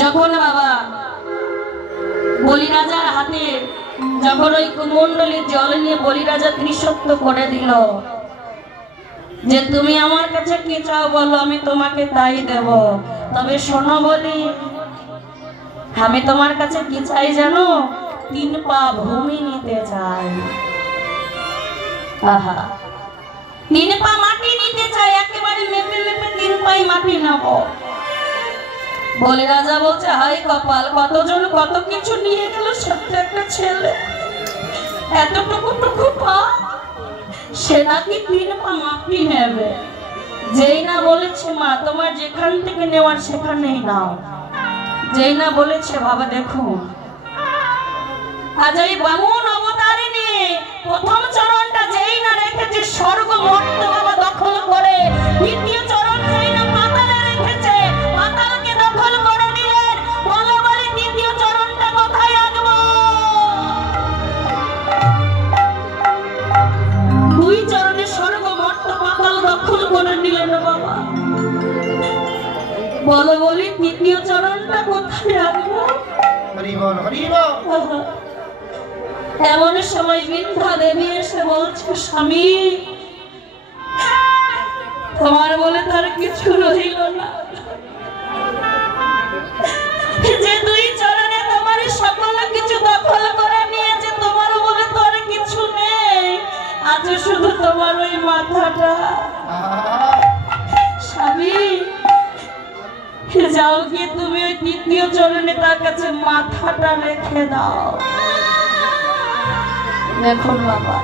যখন বাবা বলি রাজার হাতে যখন ওই কুমণ্ডলীর জল নিয়ে বলি রাজা ত্রিসত্য করে দিল যে তুমি আমার কাছে কি চাও বলো, আমি তোমাকে তাই দেব। তবে শোনো বলি, আমি তোমার কাছে কি চাই জানো? 3 পা ভূমি নিতে চাই। আহা, 3 পা মাটি নিতে চাই, একেবারে মেপে মেপে 3 পাই মাটি নেব। বলি রাজা বলছে, হাই কপাল, কতজন কত কিছু নিয়ে গেল, সত্যি একটা ছেলে এতটুকু পা, সে নাকি 3 পা মাটি নেবে। যেই না বলেছে মা তোমার যেখান থেকে নেওয়ার সেখানেই নাও, যেই না বলেছে বাবা দেখুন, আজ এই বামুন অবতারে নিয়ে প্রথম চরণটা যেই না রেখেছে স্বর্গ মর্ত বাবা দখল করে, দ্বিতীয় চরণ যেই না পাতালে রেখেছে পাতালকে দখল করে দিলেন। বলো বলি দ্বিতীয় চরণটা কোথায় রাখবো? 2 চরণে স্বর্গ মর্ত পাতাল দখল করে নিলেন বাবা। বলো বলি তৃতীয় চরণটা কোথায় রাখবো? হরি বল হরি বল। এমন সময় বৃদ্ধা দেবী এসে বলছে, স্বামী তোমার বলে তার কিছু রইল না, যে 2 চরণে তোমার সকল কিছু দখল করে নিয়েছে, তোমার বলে তার কিছু নেই, আছে শুধু তোমার ওই মাথাটা। স্বামী যাও গিয়ে তুমি ওই 3য় চরণে তার কাছে মাথাটা রেখে দাও। দেখুন বাবা,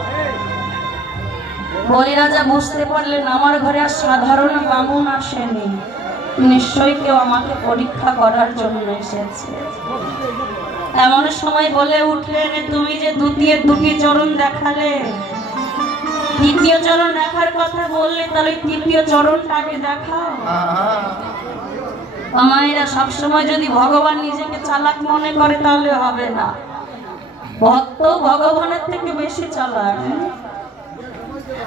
বলি রাজা বুঝতে পারলেন আমার ঘরে আর সাধারণ বামুন আসেনি, নিশ্চয়ই কেউ আমাকে পরীক্ষা করার জন্য এসেছে। এমন সময় বলে উঠলেন, তুমি যে দুটি চরণ দেখালে, 3য় চরণ দেখার কথা বললে, তাহলে 3য় চরণটাকে দেখাও। আমায়রা সবসময় যদি ভগবান নিজেকে চালাক মনে করে তাহলে হবে না, ভক্ত ভগবানের থেকে বেশি চালাক।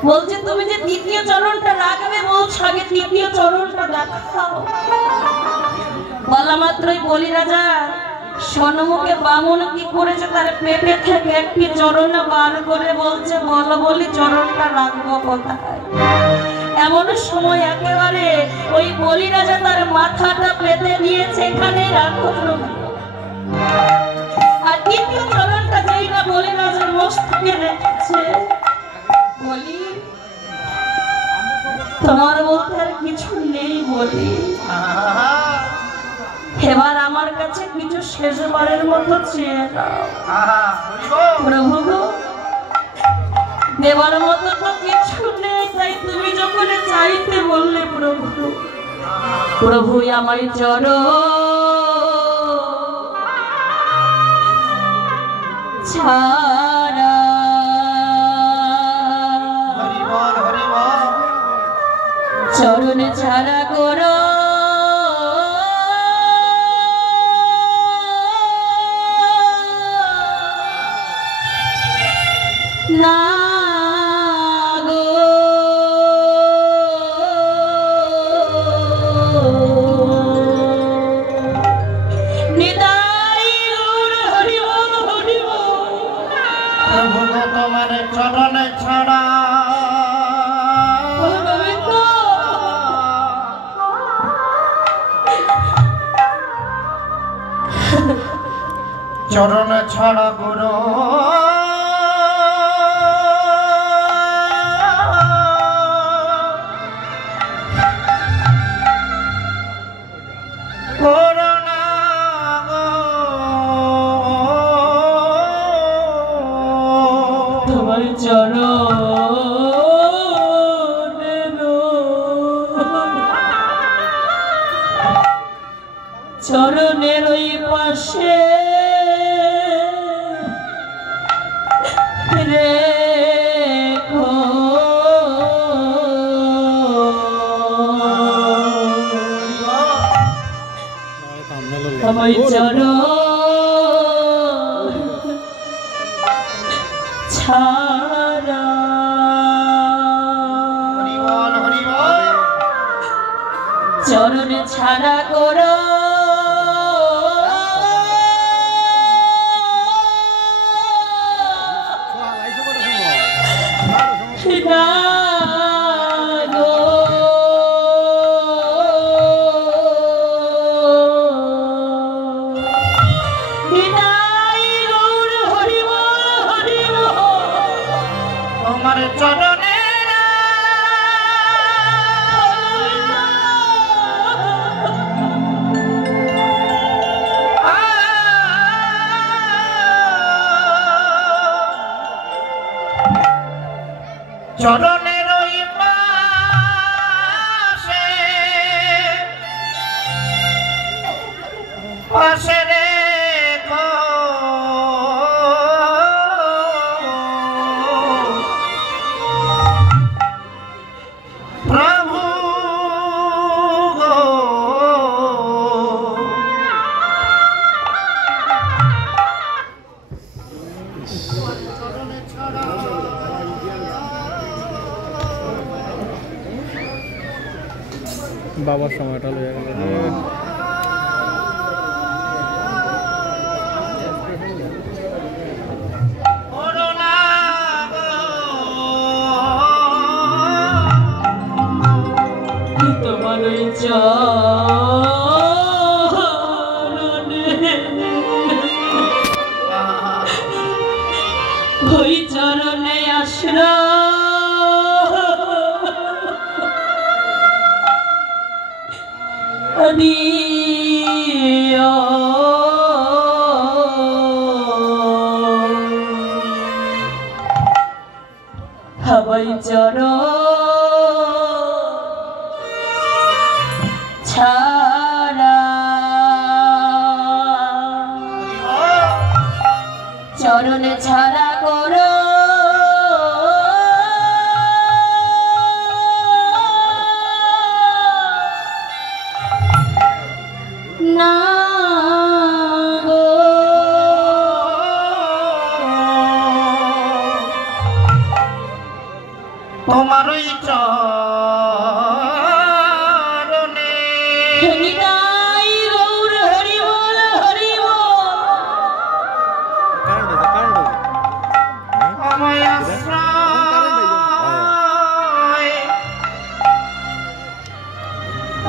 বলছে তুমি যে 3য় চরণটা রাখবে বলছো, আগে 3য় চরণটা দেখাও। বলা মাত্রই বলি রাজা সন্মুখে বামুন কি করেছে, তার পেটে থেকে একটি চরণ বার করে বলছে, বলো বলি চরণটা রাখবো কোথায়? এমন সময় একেবারে ওই বলি রাজা তার মাথাটা পেতে দিয়েছে, এখানে রাখো প্রভু। আর 3য় চরণটা যেই না বলি রাজার মস্তকে রেখেছে, বলি তোমার বলতে আর কিছু নেই বলি, এবার আমার কাছে কিছু শেষবারের মতো চেয়ে দাও। প্রভু দেবার মতো তো কিছু নেই, তাই তুমি যখন চাইতে বললে প্রভু, প্রভু আমায় চরণ ছাড়া, চরণে ছাড়া করো না গো, নিতাই গৌর হরি বল হরি বল। প্রভু তোমার চরণে ছাড়া চরণে ছাড়া গুরু তোমার চরণের ওই পাশে রেখো আমার চরণ ছাড়া, চরণে ছাড়া করো চরণের ওই পাশে পাশে রেখো প্রভু গো বাবার সময়টা লয়ে গেল তোমার চরণে ওই চরণে আশ্রয় দিও হাওয়াই চরণ ছাড়া চরণে ছাড়া করো না গো তোমার ওই চরণে নিতাই গৌর হরি বল হরি বল আমায়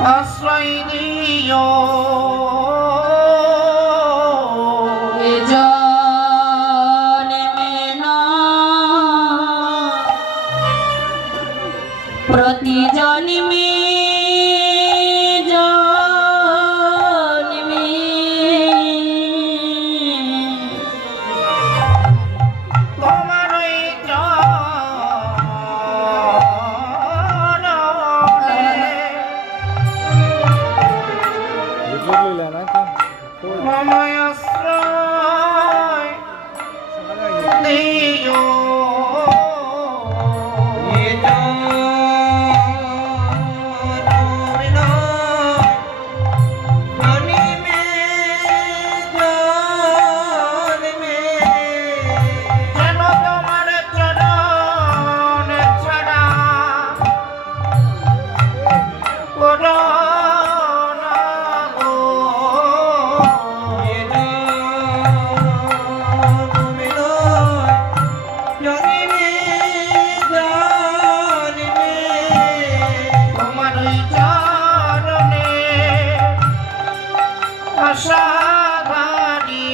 আশ্রয় দিও এ জন্মে না প্রতি জন্মে জন্মে তোমার ওই চরণে আমায় আশ্রয় দিও যেন তোমার চরণ ছাড়া করো না গো। তোমার ওই চরণে আশাধারী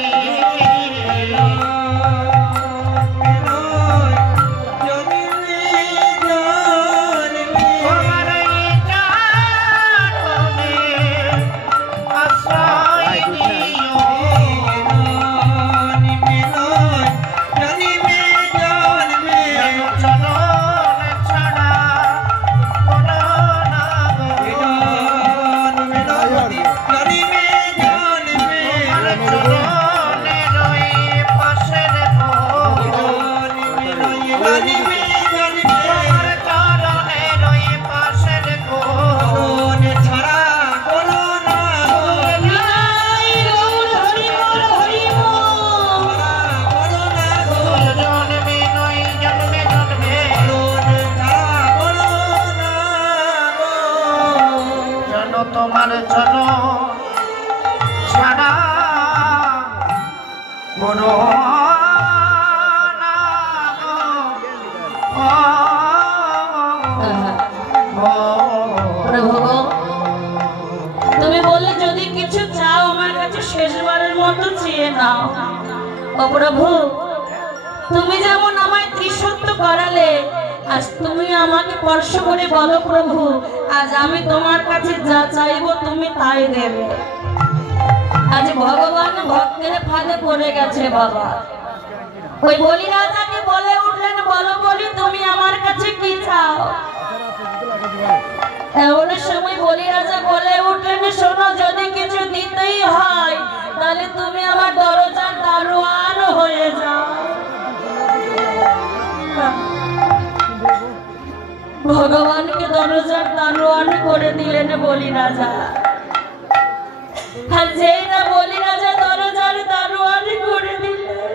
তোমার ওই চরণে আশ্রয় দিও যেন চরণ ছাড়া করো না গো। চরণের ওই পাশে রেখো তোমার চরণের ওই পাশে রেখো নিতাই গৌর হরি বল হরি বল জন্মে নয় জন্মে জন্মে যেন তোমার চরণ ছাড়া করো না গো। প্রভু গো, তুমি বললে যদি কিছু চাও আমার কাছে শেষবারের মতো চেয়ে নাও। ও প্রভু, তুমি যেমন আমায় ত্রিসত্য করালে, আজ তুমি আমাকে স্পর্শ করে বলো প্রভু, আজ আমি তোমার কাছে যা চাইবো তুমি তাই দেবে। আজ ভগবান ভক্তের ফাঁদে পড়ে গেছে বাবা। ওই বলি রাজাকে বলে উঠলেন, বলো বলি তুমি আমার কাছে কি চাও? এমন সময় বলি রাজা বলে উঠলেন, শোনো, যদি কিছু দিতেই হয় তাহলে তুমি আমার দরজার দারোয়ান হয়ে যাও। ভগবানকে দরজার দারোয়ান করে দিলেন বলি রাজা। আর যেই না বলি রাজা দরজার দারোয়ান করে দিলেন,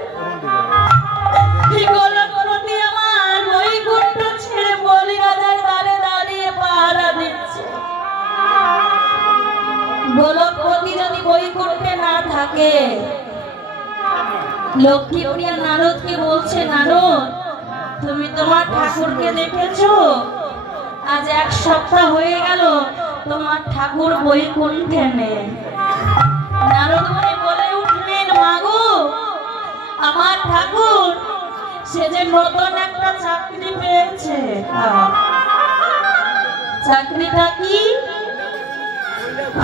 গোলকপতি আমার বৈকুণ্ঠ ছেড়ে বলি রাজার দ্বারে দাঁড়িয়ে পাহারা দিচ্ছে। গোলকপতি যদি বৈকুণ্ঠে না থাকে, লক্ষ্মীপ্রিয়া নারদকে বলছে, নারদ তুমি তোমার ঠাকুরকে দেখেছো? আজ 1 সপ্তাহ হয়ে গেল তোমার ঠাকুর বৈকুণ্ঠে নেই। নারদ মুনি বলে উঠলেন, মাগো আমার ঠাকুর সে যে নতুন একটা চাকরি পেয়েছে। চাকরিটা কি?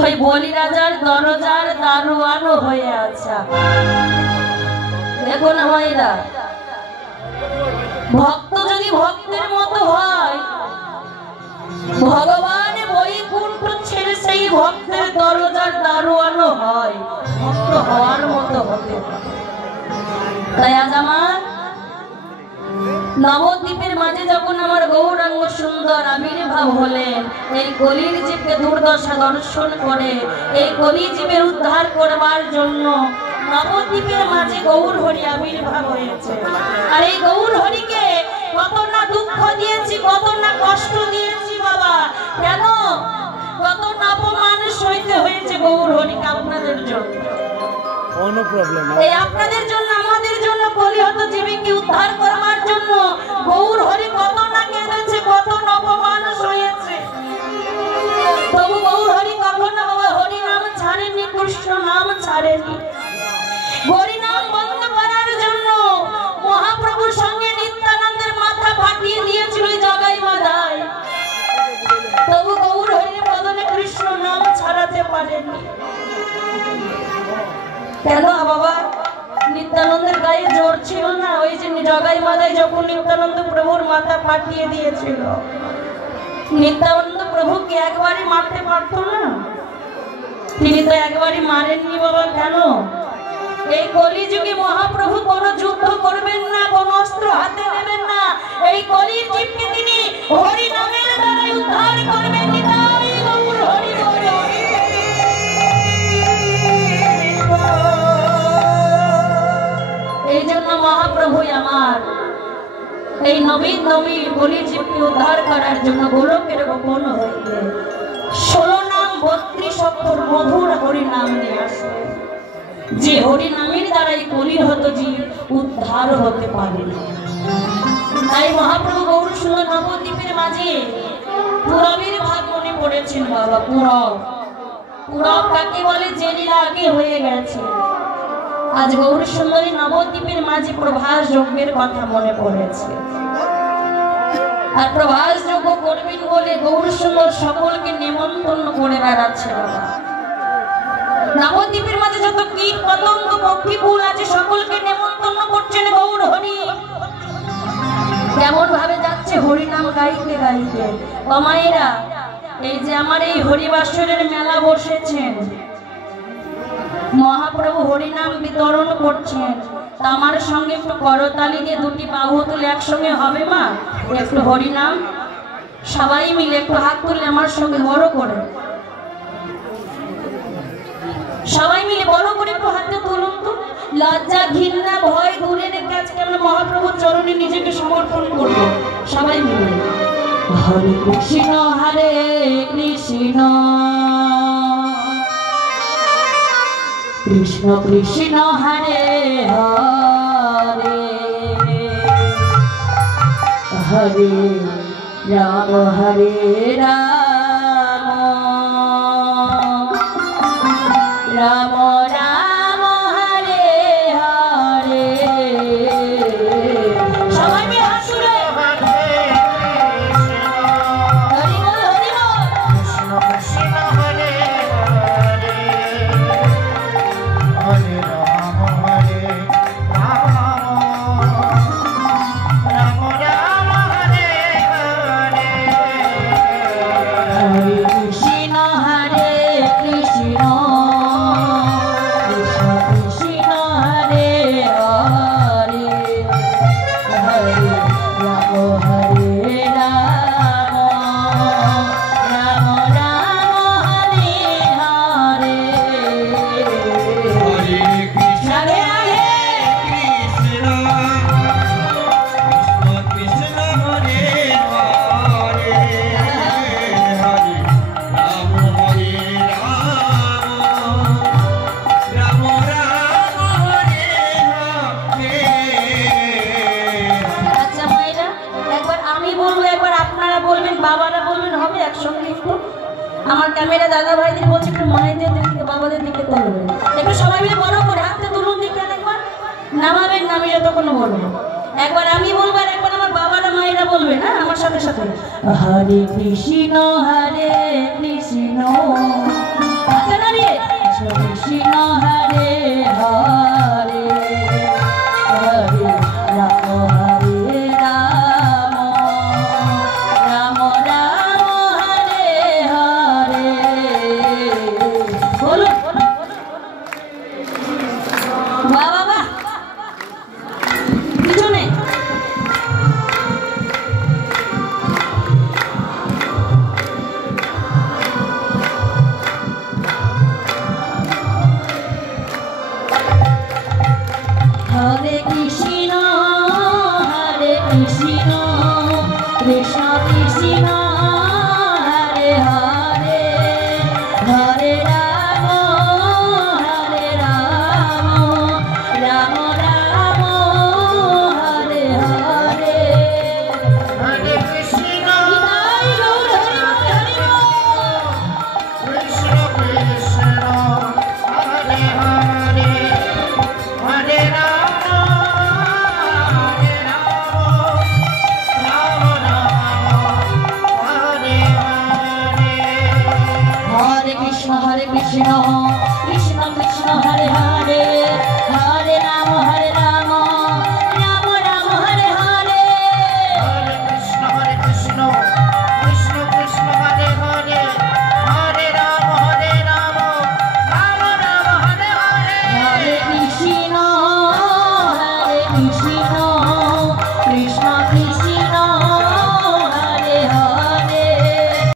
ওই বলি রাজার দরজার দারোয়ান হয়ে আছে। দেখো না ভাইরা, ভক্ত যদি ভক্তের মতো হয়, ভগবান বৈকুণ্ঠ ছেড়ে সেই ভক্তের দরজার দারোয়ান হয়, ভক্ত হওয়ার মতো হতে। তাই আজ আমার নবদ্বীপের মাঝে যখন আমার গৌরাঙ্গ সুন্দর আবির্ভাব হলেন, এই কলির জীবকে দুর্দশা দর্শন করে এই কলি জীবের উদ্ধার করবার জন্য নবদ্বীপের মাঝে গৌর হরি আবির্ভাব হয়েছে। আর এই গৌর হরিকে কত না দুঃখ দিয়েছি, কত না কষ্ট দিয়েছি বাবা, কেন কত না অপমান সইতে হয়েছে গৌর হরিকে আপনাদের জন্য। এই আপনাদের জন্য, আমাদের জন্য, কলিহত জীবীকে উদ্ধার করবার জন্য গৌর হরি কত না কেঁদেছে, কত না অপমান সয়েছে। তবু গৌর হরি কখনো বাবা হরি নাম ছাড়েনি, কৃষ্ণ নাম ছাড়েনি। হরি নাম বন্ধ করার জন্য মহাপ্রভুর সঙ্গে নিত্যানন্দের মাথা ফাটিয়ে দিয়েছিল জগাই মাদায়, তবু গৌর হরির বদলে কৃষ্ণ নাম ছাড়াতে পারেনি। কেন বাবা? নিত্যানন্দের গায়ে জোর ছিল না? ওই যে জগাই মাদায় যখন নিত্যানন্দ প্রভুর মাথা ফাটিয়ে দিয়েছিল, নিত্যানন্দ প্রভুকে একবারই মারতে পারতো না? তিনি তো একবারই মারেননি বাবা। কেন? এই কলিযুগে মহাপ্রভু কোন যুদ্ধ করবেন না, কোন অস্ত্র হাতে নেবেন না, এই কলির জীবকে তিনি হরি নামের দ্বারা উদ্ধার করবেন। এই জন্য মহাপ্রভু আমার এই নবীন নবীন কলির জীবকে উদ্ধার করার জন্য গোলকের গোপন হইতে 16 নাম 32 অক্ষর মধুর হরি নাম নিয়ে আসে, যে হরি নামের দ্বারাই কলির হত জীব উদ্ধার হতে পারে। তাই মহাপ্রভু গৌর সুন্দর নবদ্বীপের মাঝে পুরবের ভাগ মনে পড়েছেন বাবা। পুরব কাকে বলে? যে লীলা আগে হয়ে গেছে। আজ গৌর সুন্দরী নবদ্বীপের মাঝে প্রভাস যজ্ঞের কথা মনে পড়েছে। আর প্রভাস যজ্ঞ করবেন বলে গৌর সুন্দর সকলকে নেমন্তন্ন করে বেড়াচ্ছে বাবা। নবদ্বীপের মাঝে যত কীট পতঙ্গ পক্ষী কুল আছে সকলকে নেমন্তন্ন করছেন গৌর হরি। কেমন ভাবে যাচ্ছে হরি নাম গাইতে গাইতে। ও মায়েরা, এই যে আমার এই হরিবাসরের মেলা বসেছেন, মহাপ্রভু হরিনাম বিতরণ করছেন, তা আমার সঙ্গে একটু করতালি দিয়ে দুটি বাহু তুলে একসঙ্গে হবে মা? একটু হরিনাম সবাই মিলে একটু হাত তুলে আমার সঙ্গে বড় করে, সবাই মিলে বড় করে একটু হাতটা তুলুন তো। লজ্জা ঘৃণা ভয় দূরে রেখে আজকে আমরা মহাপ্রভুর চরণে নিজেকে সমর্পণ করব সবাই মিলে। হরে কৃষ্ণ হরে কৃষ্ণ কৃষ্ণ কৃষ্ণ হরে হরে হরে রাম হরে রাম রাম রাম হরে হরে। সবাই মিলে হাত তুলে হরি বল হরি বল। কৃষ্ণ কৃষ্ণ হরে হরে হরে রাম হরে রাম ক্যামেরা দাদা ভাইদের বলছে একটু মায়েদের দিকে বাবাদের দিকে তুলবেন, একটু সবাই মিলে বড় করে হাতটা তুলুন দিকে একবার নামাবেন, নামিয়ে তখন বলবো। একবার আমি বলবো আর একবার আমার বাবারা মায়েরা বলবে না আমার সাথে সাথে, হরে কৃষ্ণ কৃষ্ণ হাতে দাঁড়িয়ে কৃষ্ণ হরে হরে হরে রাম হরে রাম রাম রাম হরে হরে। বলুন বাহ বাহ বাহ, কিছু নেই। হরে কৃষ্ণ কৃষ্ণ কৃষ্ণ হরে হরে হরে রাম রাম রাম হরে হরে। Hare Krishna, নিতাই গৌর হরি বল, হরি বল। Krishna Krishna, Hare Hare, Hare Rama, Hare Rama, Rama Rama, Hare Hare. হরে কৃষ্ণ কৃষ্ণ কৃষ্ণ হরে হরে হরে রাম